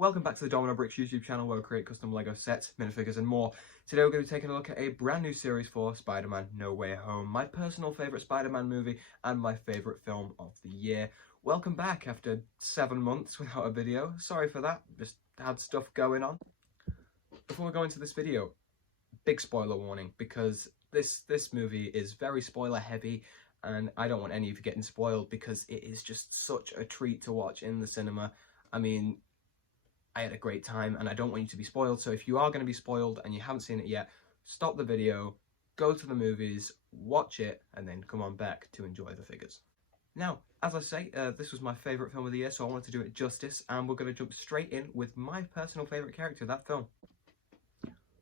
Welcome back to the Domino Bricks YouTube channel where we create custom LEGO sets, minifigures and more. Today we're going to be taking a look at a brand new series for Spider-Man No Way Home, my personal favourite Spider-Man movie and my favourite film of the year. Welcome back after 7 months without a video. Sorry for that, just had stuff going on. Before we go into this video, big spoiler warning, because this movie is very spoiler heavy and I don't want any of you getting spoiled because it is just such a treat to watch in the cinema. I mean, I had a great time and I don't want you to be spoiled, so if you are going to be spoiled and you haven't seen it yet, stop the video, go to the movies, watch it, and then come on back to enjoy the figures. Now, as I say, this was my favourite film of the year, so I wanted to do it justice, and we're going to jump straight in with my personal favourite character of that film.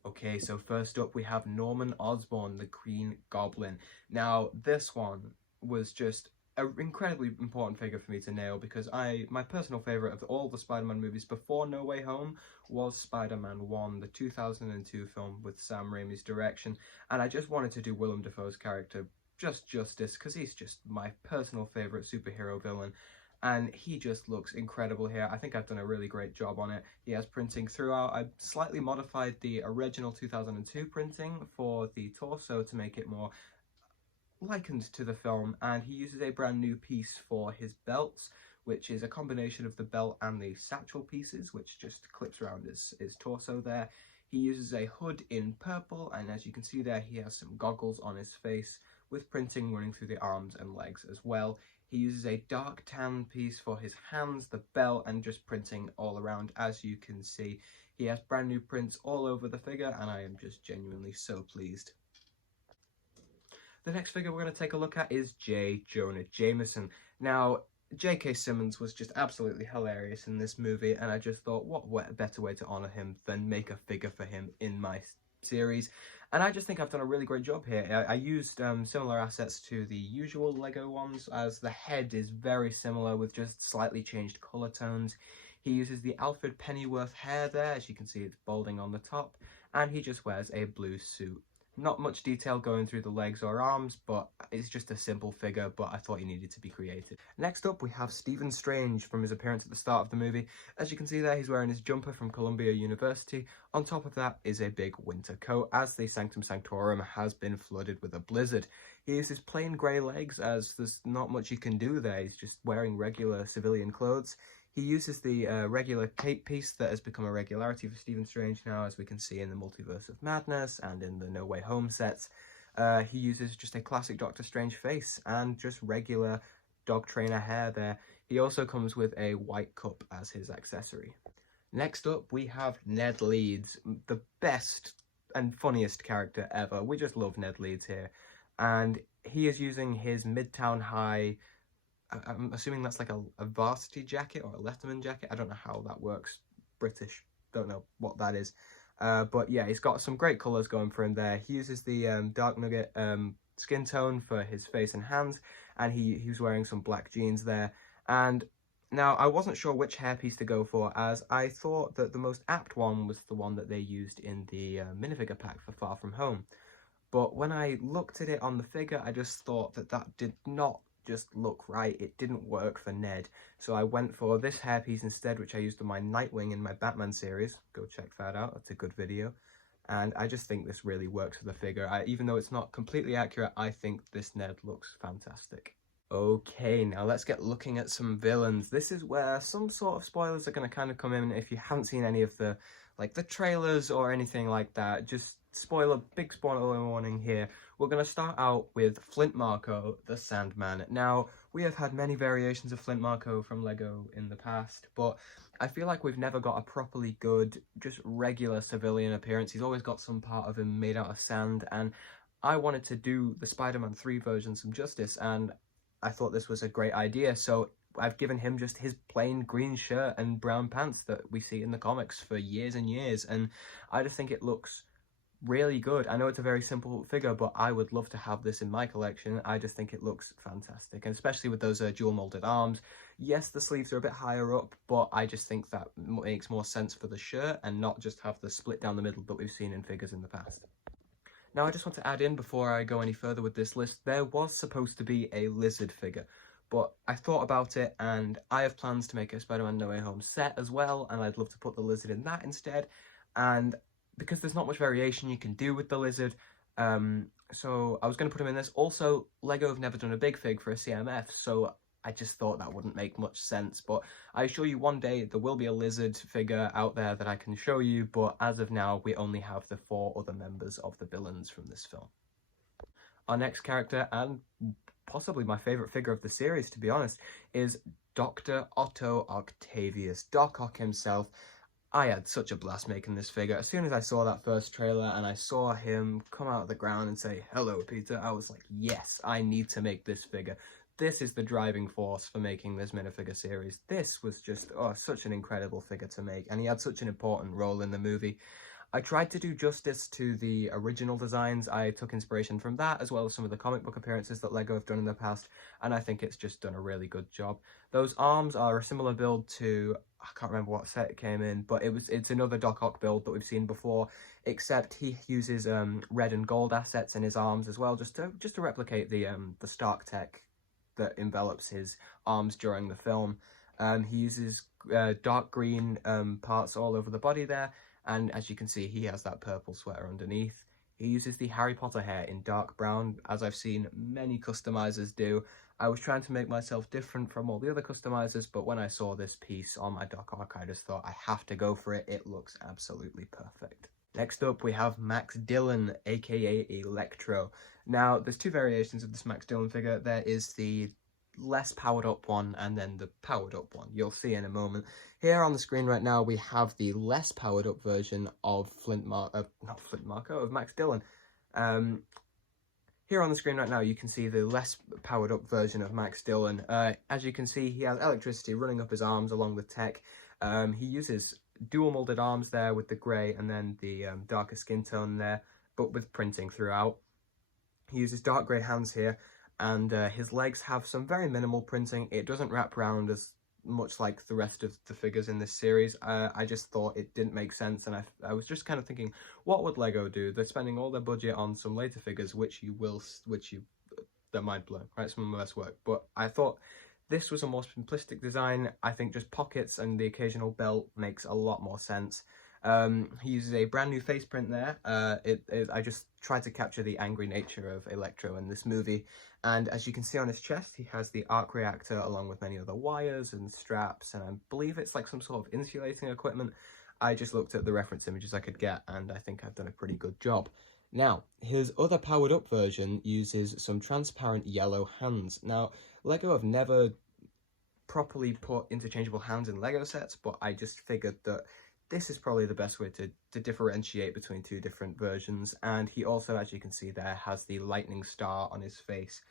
Okay, so first up we have Norman Osborn, the Green Goblin. Now, this one was just an incredibly important figure for me to nail because my personal favourite of all the Spider-Man movies before No Way Home was Spider-Man 1, the 2002 film with Sam Raimi's direction, and I just wanted to do Willem Dafoe's character just justice because he's just my personal favourite superhero villain. And he just looks incredible here. I think I've done a really great job on it. He has printing throughout. I've slightly modified the original 2002 printing for the torso to make it more likened to the film, and he uses a brand new piece for his belts, which is a combination of the belt and the satchel pieces, which just clips around his torso there. He uses a hood in purple, and as you can see there, he has some goggles on his face with printing running through the arms and legs as well. He uses a dark tan piece for his hands, the belt, and just printing all around. As you can see, he has brand new prints all over the figure, and I am just genuinely so pleased. The next figure we're going to take a look at is J. Jonah Jameson. Now, J.K. Simmons was just absolutely hilarious in this movie, and I just thought, what better way to honour him than make a figure for him in my series. And I just think I've done a really great job here. I used similar assets to the usual LEGO ones, as the head is very similar with just slightly changed colour tones. He uses the Alfred Pennyworth hair there, as you can see it's balding on the top, and he just wears a blue suit. Not much detail going through the legs or arms, but it's just a simple figure, but I thought he needed to be creative. Next up, we have Stephen Strange from his appearance at the start of the movie. As you can see there, he's wearing his jumper from Columbia University. On top of that is a big winter coat, as the Sanctum Sanctorum has been flooded with a blizzard. He uses plain grey legs, as there's not much you can do there. He's just wearing regular civilian clothes. He uses the regular cape piece that has become a regularity for Stephen Strange now, as we can see in the Multiverse of Madness and in the No Way Home sets. He uses just a classic Doctor Strange face and just regular dog trainer hair there. He also comes with a white cup as his accessory. Next up, we have Ned Leeds, the best and funniest character ever. We just love Ned Leeds here. And he is using his Midtown High, I'm assuming that's like a varsity jacket or a letterman jacket. I don't know how that works. British, don't know what that is. But yeah, he's got some great colours going for him there. He uses the dark nugget skin tone for his face and hands, and he's wearing some black jeans there. And now I wasn't sure which hairpiece to go for, as I thought that the most apt one was the one that they used in the minifigure pack for Far From Home. But when I looked at it on the figure, I just thought that did not just look right. It didn't work for Ned, so I went for this hairpiece instead, which I used on my Nightwing in my Batman series. Go check that out, that's a good video. And I just think this really works for the figure. Even though it's not completely accurate, I think this Ned looks fantastic. Okay, now let's get looking at some villains. This is where some sort of spoilers are going to kind of come in. If you haven't seen any of the trailers or anything like that, just big spoiler warning here. We're going to start out with Flint Marko, the Sandman. Now, we have had many variations of Flint Marko from LEGO in the past, but I feel like we've never got a properly good, just regular civilian appearance. He's always got some part of him made out of sand, and I wanted to do the Spider-Man 3 version some justice, and I thought this was a great idea, so I've given him just his plain green shirt and brown pants that we see in the comics for years and years, and I just think it looks really good. I know it's a very simple figure, but I would love to have this in my collection. I just think it looks fantastic, and especially with those dual molded arms. Yes, the sleeves are a bit higher up, but I just think that makes more sense for the shirt and not just have the split down the middle that we've seen in figures in the past. Now, I just want to add in, before I go any further with this list, there was supposed to be a lizard figure, But I thought about it, and I have plans to make a Spider-Man No Way Home set as well, and I'd love to put the lizard in that instead. And because there's not much variation you can do with the lizard, so I was going to put him in this. Also, Lego have never done a big fig for a CMF, so I just thought that wouldn't make much sense. But I assure you, one day there will be a lizard figure out there that I can show you, but as of now, we only have the 4 other members of the villains from this film. Our next character, and possibly my favourite figure of the series, to be honest, is Dr. Otto Octavius, Doc Ock himself. I had such a blast making this figure. As soon as I saw that first trailer and I saw him come out of the ground and say, "Hello, Peter," I was like, yes, I need to make this figure. This is the driving force for making this minifigure series. This was just, such an incredible figure to make, and he had such an important role in the movie. I tried to do justice to the original designs. I took inspiration from that, as well as some of the comic book appearances that Lego have done in the past, and I think it's just done a really good job. Those arms are a similar build to, I can't remember what set it came in, but it's another Doc Ock build that we've seen before, except he uses red and gold assets in his arms as well, just to replicate the Stark tech that envelops his arms during the film. He uses dark green parts all over the body there, and as you can see, he has that purple sweater underneath. He uses the Harry Potter hair in dark brown, as I've seen many customizers do. I was trying to make myself different from all the other customizers, but when I saw this piece on my Doc Ock, I just thought I have to go for it. It looks absolutely perfect. Next up, we have Max Dillon, aka Electro. Now, there's 2 variations of this Max Dillon figure. There is the less powered up one and then the powered up one. You'll see in a moment. Here on the screen right now, we have the less powered up version of of Max Dillon. Here on the screen right now, you can see the less powered up version of Max Dillon. As you can see, he has electricity running up his arms along with tech. He uses dual molded arms there with the grey and then the darker skin tone there, but with printing throughout. He uses dark grey hands here, and his legs have some very minimal printing. It doesn't wrap around as much like the rest of the figures in this series. I just thought it didn't make sense, and I was just kind of thinking, what would Lego do? They're spending all their budget on some later figures, they're mind blowing, right? Some of my best work. But I thought this was a more simplistic design. I think just pockets and the occasional belt makes a lot more sense. He uses a brand new face print there. I just tried to capture the angry nature of Electro in this movie, and as you can see on his chest, he has the arc reactor along with many other wires and straps, and I believe it's like some sort of insulating equipment. I just looked at the reference images I could get, and I think I've done a pretty good job. Now, his other powered up version uses some transparent yellow hands. Now, Lego have never properly put interchangeable hands in Lego sets, but I just figured that this is probably the best way to differentiate between 2 different versions. And he also, as you can see there, has the lightning star on his face.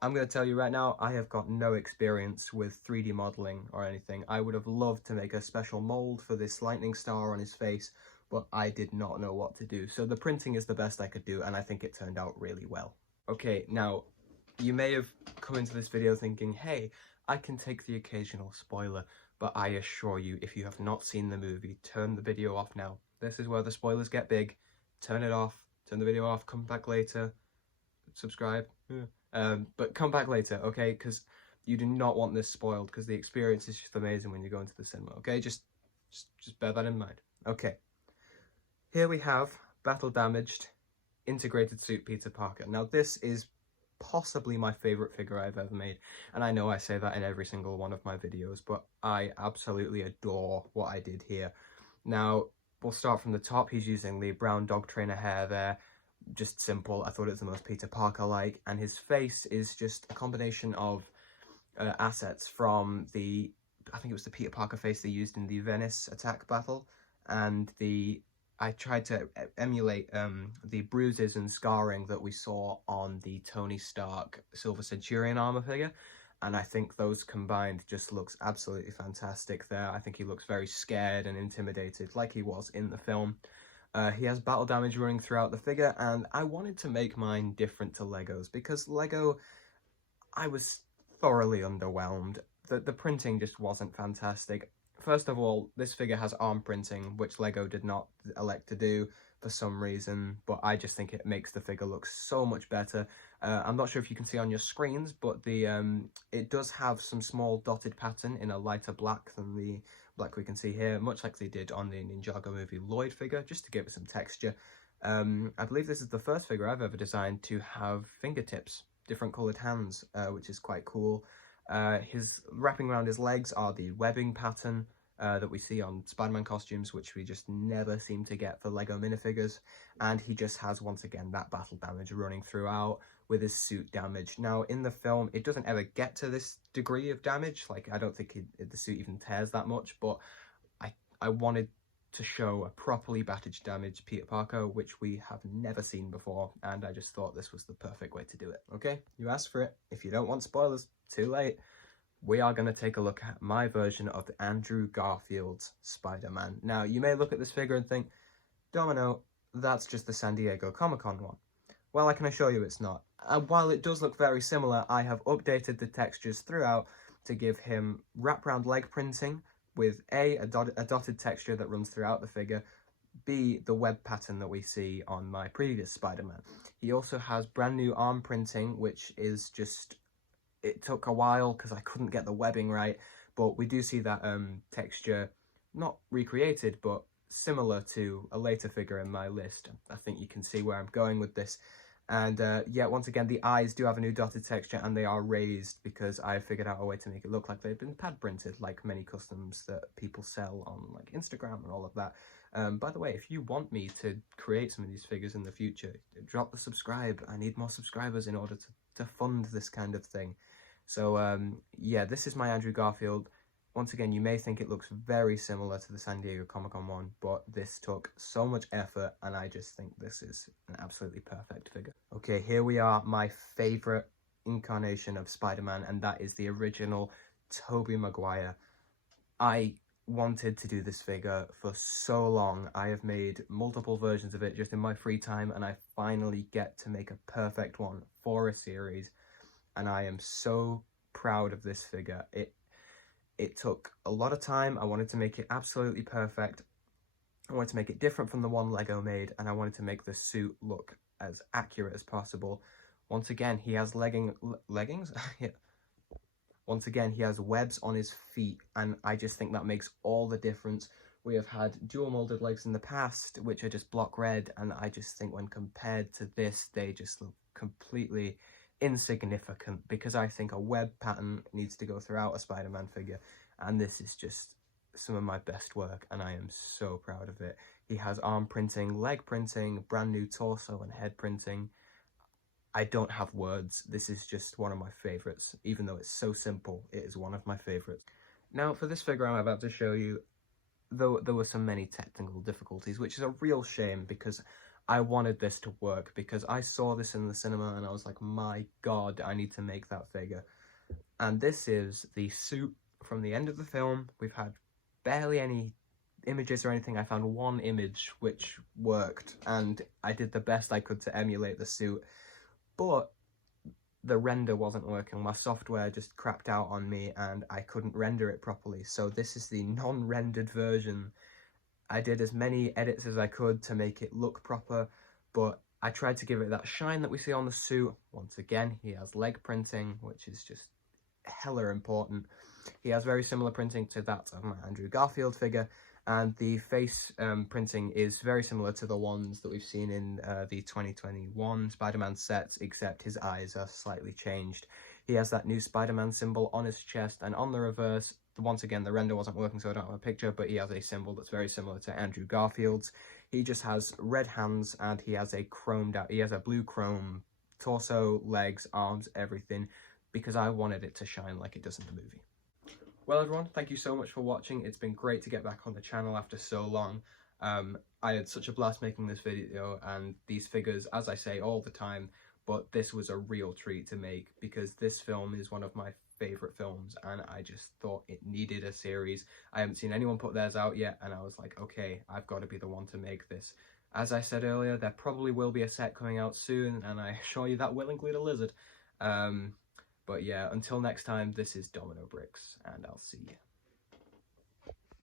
I'm going to tell you right now, I have got no experience with 3D modeling or anything. I would have loved to make a special mold for this lightning star on his face, but I did not know what to do. So the printing is the best I could do, and I think it turned out really well. Okay, now, you may have come into this video thinking, hey, I can take the occasional spoiler, but I assure you, if you have not seen the movie, turn the video off now. This is where the spoilers get big. Turn it off, turn the video off, come back later, subscribe. But come back later, okay? Because you do not want this spoiled, because the experience is just amazing when you go into the cinema, okay? Just bear that in mind. Okay. Here we have battle-damaged, integrated suit Peter Parker. Now, this is possibly my favourite figure I've ever made, and I know I say that in every single one of my videos, but I absolutely adore what I did here. Now, we'll start from the top. He's using the brown dog trainer hair there, just simple. I thought it was the most Peter Parker-like, and his face is just a combination of assets from I think it was the Peter Parker face they used in the Venice attack battle, and I tried to emulate the bruises and scarring that we saw on the Tony Stark Silver Centurion armor figure, and I think those combined just looks absolutely fantastic there. I think he looks very scared and intimidated, like he was in the film. He has battle damage running throughout the figure, and I wanted to make mine different to Lego's, because Lego, I was thoroughly underwhelmed. The printing just wasn't fantastic. first of all, this figure has arm printing, which Lego did not elect to do for some reason, but I just think it makes the figure look so much better. I'm not sure if you can see on your screens, but it does have some small dotted pattern in a lighter black than the black we can see here, much like they did on the Ninjago movie Lloyd figure, just to give it some texture. I believe this is the first figure I've ever designed to have fingertips, different coloured hands, which is quite cool. His wrapping around his legs are the webbing pattern that we see on Spider-Man costumes, which we just never seem to get for Lego minifigures. And he just has, once again, that battle damage running throughout with his suit damage. Now, in the film, it doesn't ever get to this degree of damage. Like, I don't think the suit even tears that much, but I wanted to show a properly battered damaged Peter Parker, which we have never seen before, and I just thought this was the perfect way to do it. Okay, you asked for it. If you don't want spoilers, too late. We are going to take a look at my version of Andrew Garfield's Spider-Man. Now, you may look at this figure and think, Domino, that's just the San Diego Comic-Con one. Well, I can assure you it's not. And while it does look very similar, I have updated the textures throughout to give him wraparound leg printing with a dotted texture that runs throughout the figure, B, the web pattern that we see on my previous Spider-Man. He also has brand new arm printing, which is just, it took a while because I couldn't get the webbing right, but we do see that texture, not recreated, but similar to a later figure in my list. I think you can see where I'm going with this. And yeah, once again, the eyes do have a new dotted texture and they are raised because I figured out a way to make it look like they've been pad printed, like many customs that people sell on like Instagram and all of that. By the way, if you want me to create some of these figures in the future, drop the subscribe. I need more subscribers in order to fund this kind of thing. So yeah, this is my Andrew Garfield. Once again, you may think it looks very similar to the San Diego Comic-Con one, but this took so much effort, and I just think this is an absolutely perfect figure. Okay, here we are, my favourite incarnation of Spider-Man, and that is the original Tobey Maguire. I wanted to do this figure for so long. I have made multiple versions of it just in my free time, and I finally get to make a perfect one for a series, and I am so proud of this figure. It took a lot of time. I wanted to make it absolutely perfect. I wanted to make it different from the one Lego made, and I wanted to make the suit look as accurate as possible. Once again, he has leggings? Yeah. Once again, he has webs on his feet, and I just think that makes all the difference. We have had dual molded legs in the past, which are just block red, and I just think when compared to this, they just look completely insignificant, because I think a web pattern needs to go throughout a Spider-Man figure, and this is just some of my best work, and I am so proud of it. He has arm printing, leg printing, brand new torso and head printing. I don't have words. This is just one of my favourites. Even though it's so simple, it is one of my favourites. Now, for this figure I'm about to show you, though there were so many technical difficulties, which is a real shame, because I wanted this to work, because I saw this in the cinema and I was like, my god, I need to make that figure. And this is the suit from the end of the film. We've had barely any images or anything. I found one image which worked, and I did the best I could to emulate the suit, but the render wasn't working. My software just crapped out on me and I couldn't render it properly. So this is the non-rendered version. I did as many edits as I could to make it look proper, but I tried to give it that shine that we see on the suit. Once again, he has leg printing, which is just hella important. He has very similar printing to that of my Andrew Garfield figure, and the face printing is very similar to the ones that we've seen in the 2021 Spider-Man sets, except his eyes are slightly changed. He has that new Spider-Man symbol on his chest, and on the reverse, once again, the render wasn't working, so I don't have a picture, but he has a symbol that's very similar to Andrew Garfield's. He just has red hands, and he has a blue chrome torso, legs, arms, everything, because I wanted it to shine like it does in the movie. Well, everyone, thank you so much for watching. It's been great to get back on the channel after so long. I had such a blast making this video, and these figures, as I say all the time, but this was a real treat to make, because this film is one of my favourite films, and I just thought it needed a series. I haven't seen anyone put theirs out yet, and I was like, okay, I've got to be the one to make this. As I said earlier, there probably will be a set coming out soon, and I assure you that will include a lizard. But yeah, until next time, this is Domino Bricks, and I'll see you.